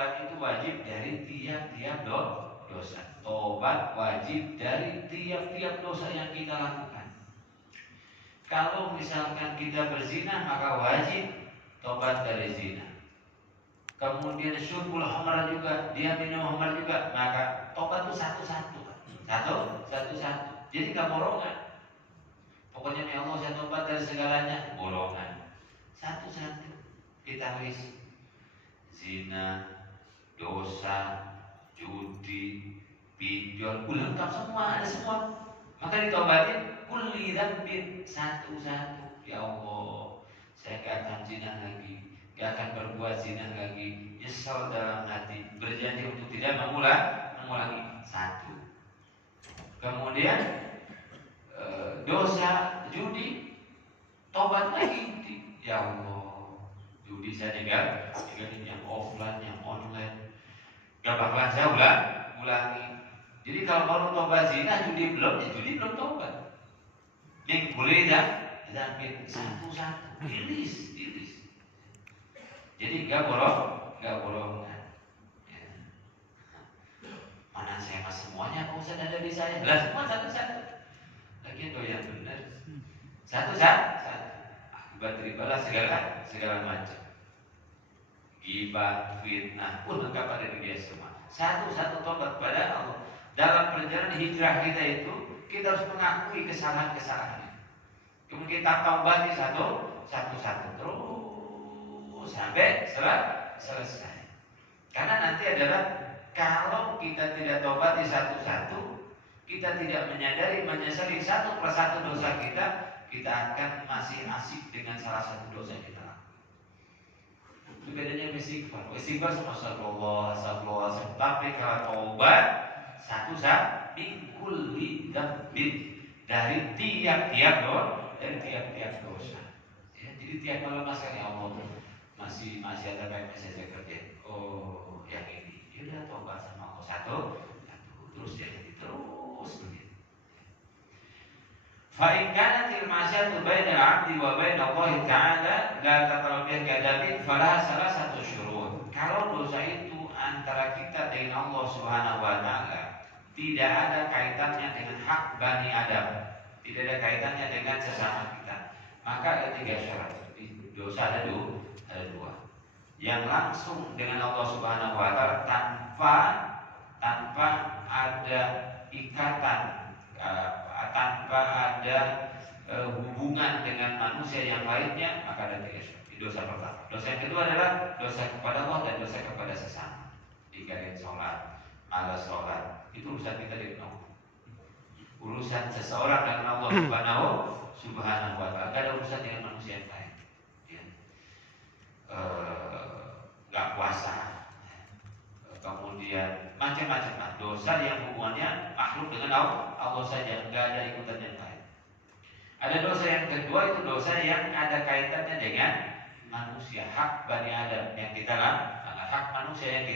tobat itu wajib dari tiap-tiap dosa. Tobat wajib dari tiap-tiap dosa yang kita lakukan. Kalau misalkan kita berzina, maka wajib tobat dari zina. Kemudian syurbul khamar juga, dia minum khamar juga, maka tobat itu satu-satu. Jadi nggak borongan. Pokoknya ya Allah saya tobat dari segalanya, borongan. Satu-satu kita list. Zina, dosa, judi, pinjol, lengkap semua, ada semua. Maka ditobatin kulli dzambin satu-satu. Ya Allah, saya gak akan zina lagi, gak akan berbuat zina lagi. Nyesal dalam hati, berjanji untuk tidak mengulangi. Satu. Kemudian dosa judi, tobat lagi. Ya Allah, judi saya tinggalin yang offline, yang online. Gak bakalan saya ulangi. Jadi kalau baru tobat zina, judi belum tobat. Yang boleh dan satu-satu, rilis. Jadi gak borongan. Ya. Mana saya mas semuanya, Pak Ustaz ada di saya. Lah semua satu-satu. Lagi doyan benar. Satu-satu. Akibat teribalah segala macam. Gibah, fitnah, pun lengkap ada di dia semua. Satu-satu tobat pada Allah. Dalam perjalanan hijrah kita itu, kita harus mengakui kesalahan-kesalahan. Kemudian kita taubati satu-satu terus sampai selesai. Karena nanti adalah kalau kita tidak tobati satu-satu, kita tidak menyadari, menyesali satu persatu dosa kita akan masih asik dengan salah satu dosa yang kita lakukan. Itu bedanya istighfar. Istighfar sama astagfirullah. Tapi kalau taubat satu-satu min kulli dzambin, dari tiap-tiap dosa. Ya, jadi tiap malam ya Allah masih ada banyak saja kerja. Oh, yang ini. Ya udah taubat sama Allah satu terus begitu. Fa in kanatil ma'siyatu bainal 'abdi wa bain Allah ta'ala la tatarabbiha kadabin falaha salasatu syurut. Kalau dosa itu antara kita dengan Allah Subhanahu wa taala tidak ada kaitannya dengan hak Bani Adam, tidak ada kaitannya dengan sesama kita, maka ada 3 syarat. Dosa ada dua. Yang langsung dengan Allah Subhanahu wa taala tanpa ada ikatan, tanpa ada hubungan dengan manusia yang lainnya, maka ada 3 syarat. Dosa pertama. Dosa yang kedua adalah dosa kepada Allah dan dosa kepada sesama. Tinggalin sholat, malas sholat, itu urusan kita dengan Allah. Urusan seseorang dengan Allah Subhanahu wa taala, gak ada urusan dengan manusia yang lain. Ya. Gak puasa, kemudian macam-macam dosa yang hubungannya makhluk dengan Allah saja, nggak ada ikutan yang lain. Ada dosa yang kedua, itu dosa yang ada kaitannya dengan manusia, hak Bani Adam yang kita langgar, hak manusia yang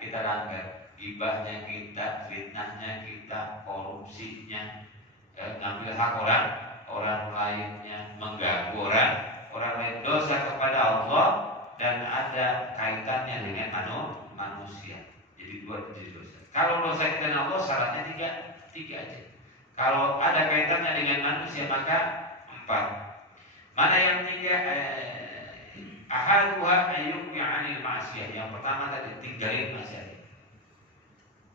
kita langgar, gibahnya kita, fitnahnya kita, korupsinya, ngambil hak orang lainnya, mengganggu orang lain, dosa kepada Allah dan ada kaitannya dengan manusia. Jadi 2 jenis dosa. Kalau dosa kita dengan Allah syaratnya 3 aja. Kalau ada kaitannya dengan manusia maka 4. Mana yang 3? Ahaduha ayyuki 'anil ma'siyah. Yang pertama tadi tinggalin maksiat.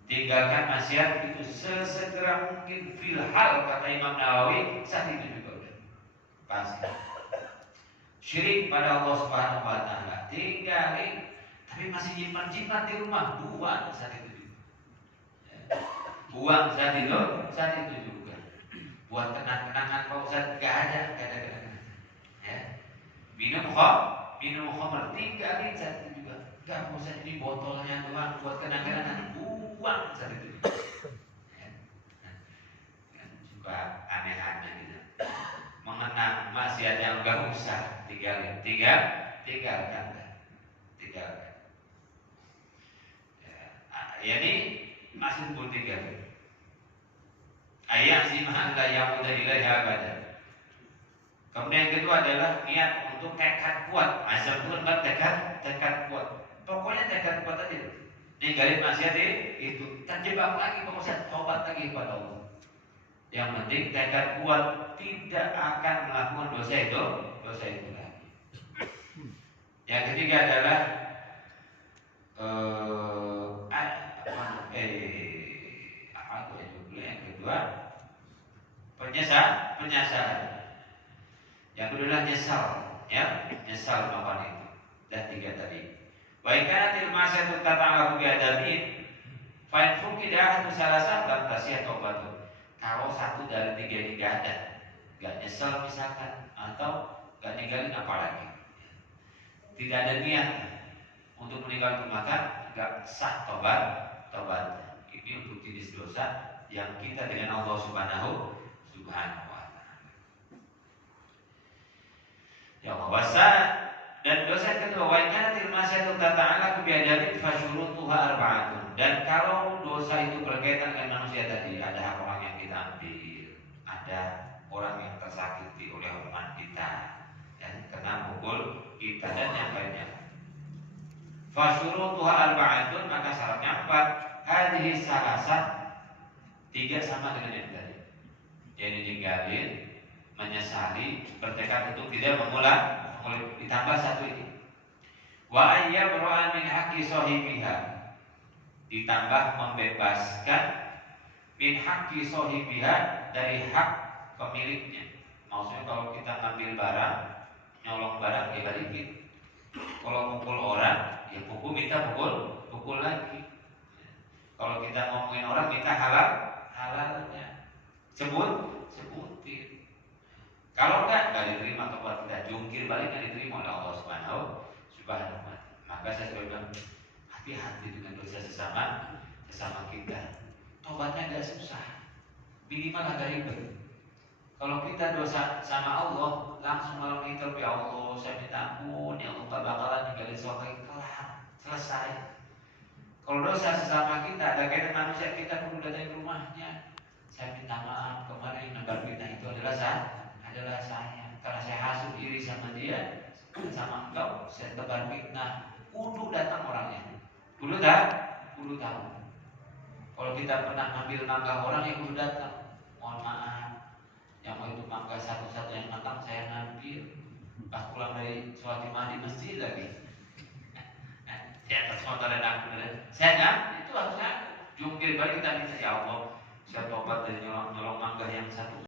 Tinggalkan maksiat itu sesegera mungkin, filhal kata Imam Nawawi, saat itu juga udah pasti. Syirik pada Allah Subhanahu wa taala tinggalin, tapi masih jimat di rumah, buang saat itu juga. Buang saat itu juga. Buat kenang-kenangan Pak Ustaz gak ada kenangan. Ya. Minum khamr tinggalin saat itu juga. Gak usah jadi botolnya doang buat kenang-kenangan, buang saat itu juga. Ya. Kan suka aneh-aneh gitu. Mengenang maksiat yang gak usah, tinggalkan. Ya, ini masih pun 3. Ayat simhan la yaquda ilaiha abadan. Kemudian yang kedua adalah niat untuk tekad kuat. Azam itu kan tekad kuat. Pokoknya tekad kuat aja. Ninggalin maksiat itu, terjebak lagi Pak Ustaz, tobat lagi kepada Allah. Yang penting tekad kuat tidak akan melakukan dosa itu lagi. Yang ketiga adalah yang kedua penyesalan. Yang kedua nyesal, ya, nyesal melakukan itu. Dan tiga tadi. Wa ikanatil masyatu tata'ala biadamin fa in fuqida ahadu salasah lam tasih taubatu. Kalau satu dari tiga ini gak ada, gak nyesel misalkan, atau gak ninggalin apalagi, tidak ada niat untuk meninggalkan makan, gak sah tobat. Ini untuk jenis dosa yang kita dengan Allah Subhanahu wa Ta'ala. Ya Allah. Dan dosa kedua, wa ikanatil masyatu tata'ala biadamin fa syurutuha arba'atun. Dan kalau dosa itu berkaitan dengan manusia tadi, ada hak orang yang kita ambil, ada orang yang tersakiti oleh omongan kita, dan kena pukul kita dan yang lainnya. Fasyurutuha arba'atun, maka syaratnya 4. Hadhihi salasah, 3 sama dengan yang tadi. Jadi ninggalin, menyesali, bertekad untuk tidak mengulang, ditambah 1 ini. Wa ayyabra min haqqi sahibiha, ditambah membebaskan min haqqi sahibiha, dari hak pemiliknya. Maksudnya kalau kita ngambil barang, nyolong barang, ya balikin. Kalau mukul orang, ya minta pukul lagi. Kalau kita ngomongin orang, minta halalnya. Sebutin. Kalau enggak diterima tobat kita, jungkir balik yang diterima oleh Allah Subhanahu wa Ta'ala. Maka saya sudah bilang, hati-hati dengan dosa sesama kita. Tobatnya agak susah, minimal agak ribet. Kalau kita dosa sama Allah, langsung malam itu, ya Allah, saya minta ampun, ya Allah, gak bakalan ninggalin sholat lagi, kelar, selesai. Kalau dosa sesama kita, ada kaitan manusia, kita perlu datang ke rumahnya. Saya minta maaf, kemarin nebar fitnah itu adalah saya, karena saya hasut iri sama dia, sama engkau, saya tebar fitnah. Kudu datang orangnya, kudu tahu. Kalau kita pernah ngambil mangga orang, yang kudu datang. Mohon maaf, yang mau itu mangga satu-satu yang matang saya ngambil. Pas pulang dari sholat Jumat di masjid lagi, di atas motor dan aku, saya ngambil. Itu harusnya jungkir balik, kita minta, ya Allah, saya tobat dari nyolong mangga yang satu.